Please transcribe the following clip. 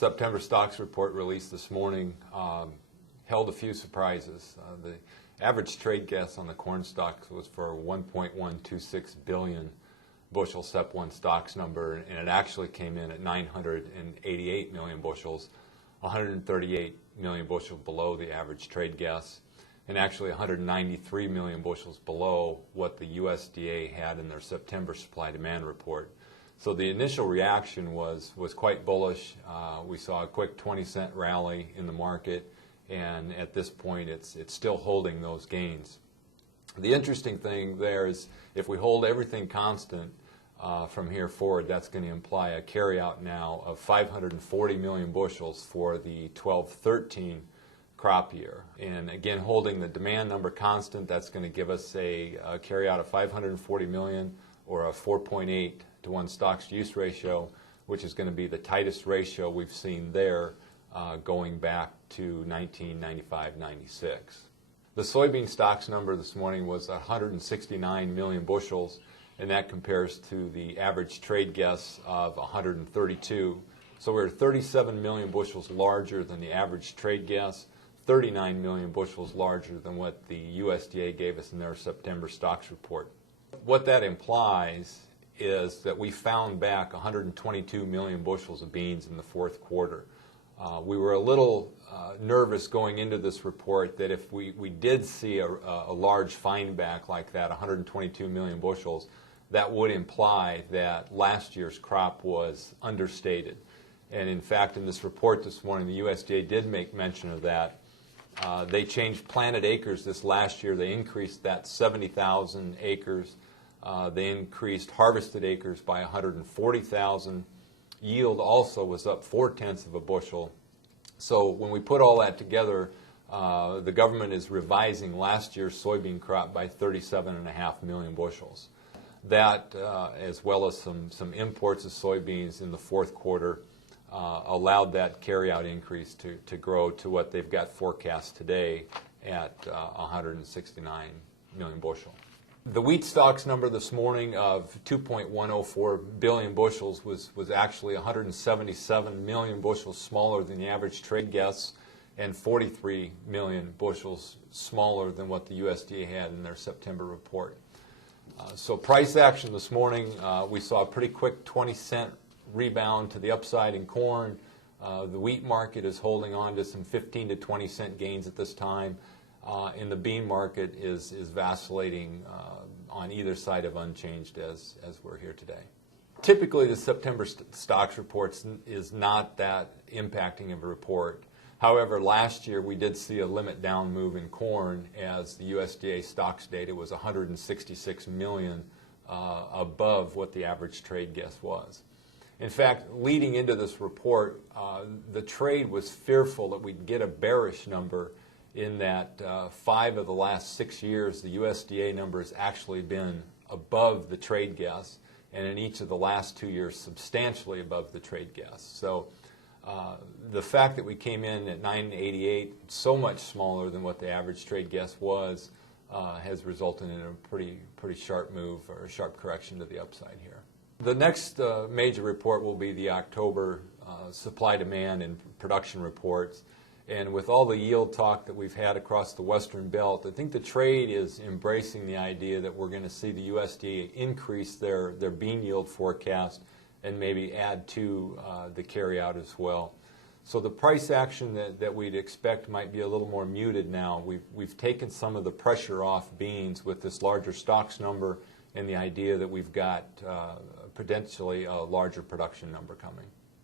September stocks report released this morning held a few surprises. The average trade guess on the corn stocks was for 1.126 billion bushel SEP1 stocks number, and it actually came in at 988 million bushels, 138 million bushels below the average trade guess, and actually 193 million bushels below what the USDA had in their September supply-demand report. So the initial reaction was quite bullish. We saw a quick 20-cent rally in the market, and at this point it's still holding those gains. The interesting thing there is if we hold everything constant from here forward, that's going to imply a carryout now of 540 million bushels for the 12-13 crop year. And again, holding the demand number constant, that's going to give us a carryout of 540 million, or a 4.8 to 1 stocks to use ratio, which is going to be the tightest ratio we've seen there going back to 1995-96. The soybean stocks number this morning was 169 million bushels, and that compares to the average trade guess of 132. So we're 37 million bushels larger than the average trade guess, 39 million bushels larger than what the USDA gave us in their September stocks report. What that implies is that we found back 122 million bushels of beans in the fourth quarter. We were a little nervous going into this report that if we did see a large find back like that, 122 million bushels, that would imply that last year's crop was understated. And in fact, in this report this morning, the USDA did make mention of that. They changed planted acres this last year. They increased that 70,000 acres. They increased harvested acres by 140,000. Yield also was up 0.4 of a bushel. So when we put all that together, the government is revising last year's soybean crop by 37.5 million bushels. That, as well as some imports of soybeans in the fourth quarter, allowed that carryout increase to grow to what they've got forecast today at 169 million bushel. The wheat stocks number this morning of 2.104 billion bushels was actually 177 million bushels smaller than the average trade guess, and 43 million bushels smaller than what the USDA had in their September report. So price action this morning, we saw a pretty quick 20-cent rebound to the upside in corn. The wheat market is holding on to some 15 to 20-cent gains at this time. And the bean market is vacillating on either side of unchanged as we're here today. Typically, the September stocks reports is not that impacting of a report. However, last year we did see a limit down move in corn as the USDA stocks data was 166 million above what the average trade guess was. In fact, leading into this report, the trade was fearful that we'd get a bearish number in that 5 of the last 6 years, the USDA number has actually been above the trade guess, and in each of the last 2 years, substantially above the trade guess. So the fact that we came in at 988, so much smaller than what the average trade guess was, has resulted in a pretty sharp move, or a sharp correction to the upside here. The next major report will be the October supply, demand, and production reports. And with all the yield talk that we've had across the Western Belt, I think the trade is embracing the idea that we're going to see the USDA increase their bean yield forecast and maybe add to the carryout as well. So the price action that we'd expect might be a little more muted now. We've taken some of the pressure off beans with this larger stocks number and the idea that we've got potentially a larger production number coming.